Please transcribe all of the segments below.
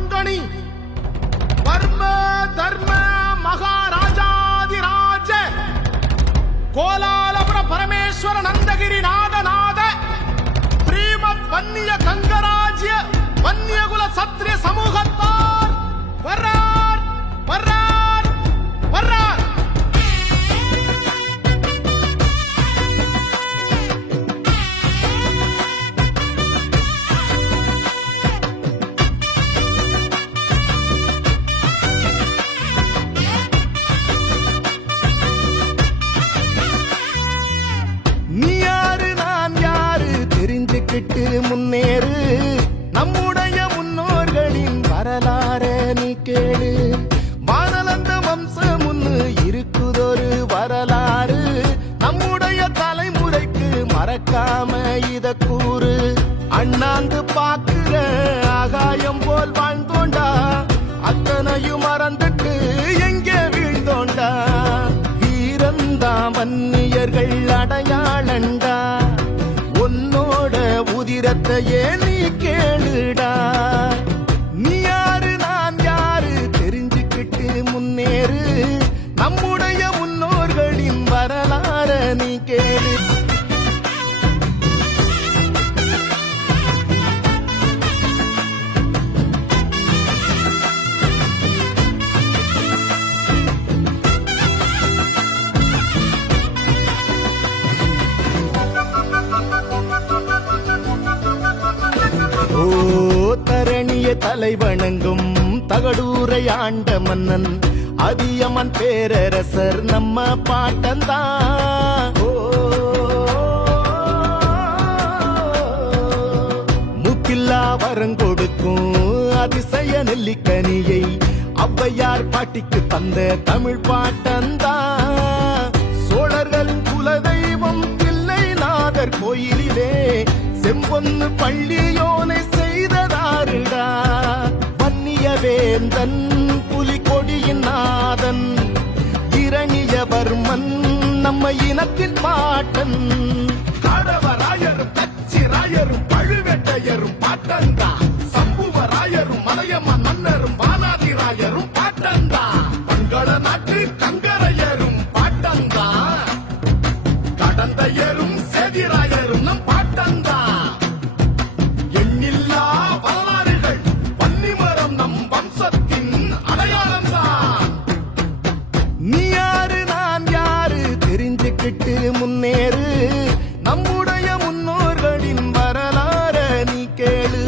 பங்கனி வர்ம தர்ம மகாராஜாதிராஜ கோலாலபுர பரமேஸ்வர நந்தகிரி நாதநாத ஸ்ரீமத் வன்னிய கங்கராஜ்ய வன்னியகுல சத்திரிய சமூகத்தார் வர்றார் வர்றார் வர்றார். நீ யாரு நான் யாரு தெரிஞ்சுக்கிட்டு முன்னேறு, நம்முடைய முன்னோர்களின் வரலாற நீ கேளு. வானலந்த வம்சம் ஒண்ணு இருக்குதொரு வரலாறு, நம்முடைய தலைமுறைக்கு மறக்காம இத கூறு. அண்ணாந்து பாக்குற ஆகாயம் போல் வாழ்ந்தோண்டா, அத்தனையும் மறந்துட்டு எங்கே வீழ்ந்தோண்டா. வீரந்தா வன்னியர்கள் அடையாளண்டா, உன்னோட உதிரத்தையே நீ கேளுடா. நீ யாரு நான் யாரு தெரிஞ்சுக்கிட்டு முன்னேறு, நம்முடைய முன்னோர்களின் வரலாற நீ கேளு. ஓ தரணிய தலைவணங்கும் தகடூரை ஆண்ட மன்னன் அதியமன் பேரரசர் நம்ம பாட்டந்தான். முக்கில்லா வரங்கொடுக்கும் அதிசய நெல்லிக்கனியை ஔவையார் பாட்டிக்கு தந்த தமிழ் பாட்டந்தான். சோழர்களின் குலதெய்வம் தில்லைநாதர் கோயிலிலே செம்பொன்னு பள்ளியோனை செய்ததாருடா. வன்னிய வேந்தன் புலிகொடியின் நாதன் இரணியவர்மன் நம்ம இனத்தின் பாட்டன். காடவராயரும் கச்சிராயரும் பழுவேட்டையரும் பாட்டந்தா, சம்புவராயரும் மலையம்மன் மன்னரும் வானாதிராயரும் பாட்டந்தா, பங்கள நாட்டு கங்கரையரும் பாட்டந்தா, கடந்தையரும் சேதிராயரும் நம் பாட்டந்தா. எண்ணில்லா வரலாறுகள் வன்னிமரம் நம் வம்சத்தின் அடையாளம்தான். நீ யாரு நான் யாரு தெரிஞ்சுக்கிட்டு முன்னேறு, நம்முடைய முன்னோர்களின் வரலாற நீ கேளு.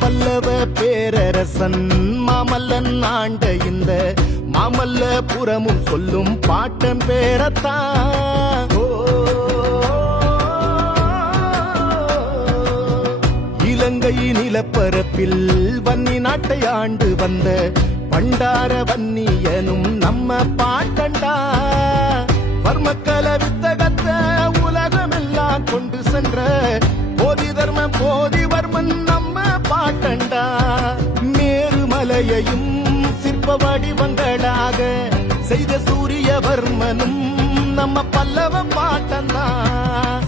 பல்லவ பேரரசன் மாமல்லன் ஆண்ட இந்த மாமல்லபுரமும் சொல்லும் பாட்டன் பேரத்தான். இலங்கை நிலப்பரப்பில் வன்னி நாட்டை ஆண்டு வந்த பண்டார வன்னியனும் நம்ம பாட்டண்டா. வர்மக்கல வித்தகத்த உலகமெல்லாம் கொண்டு சென்ற போதி தர்ம போதிவர்மன் நம்ம பாட்டண்டா. மேருமலையையும் சிற்ப வடிவங்களாக செய்த சூரியவர்மனும் நம்ம பல்லவ பாட்டந்தா.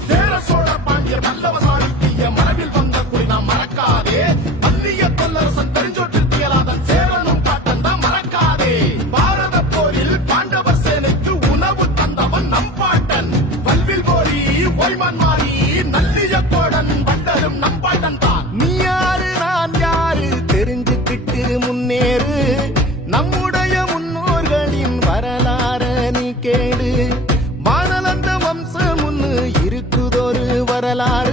சேர சோழ பாண்டிய பல்லவ சாளுக்கிய மரபில் வந்த குடி நாம் மறக்காதே. வன்னிய தொல்லரசன் தெரிஞ்சோற்றில் தியலாதன் சேரனும் பாட்டந்தா மறக்காதே. பாரத போரில் பாண்டவர் சேனைக்கு உணவு தந்தவன் நம் பாட்டன். வல்வில் கோரி ஒய்மன் மாறி நல்லிய கோடன் வண்டரும் நம் பாட்டன் தான். நீ யாரு நான் யாரு தெரிஞ்சுக்கிட்டு முன்னேறு, நம்முடைய முன்னோர்களின் வரலாற நீ கேளு. வானலந்த வம்சம் ஒண்ணு இருக்குதொரு வரலாறு,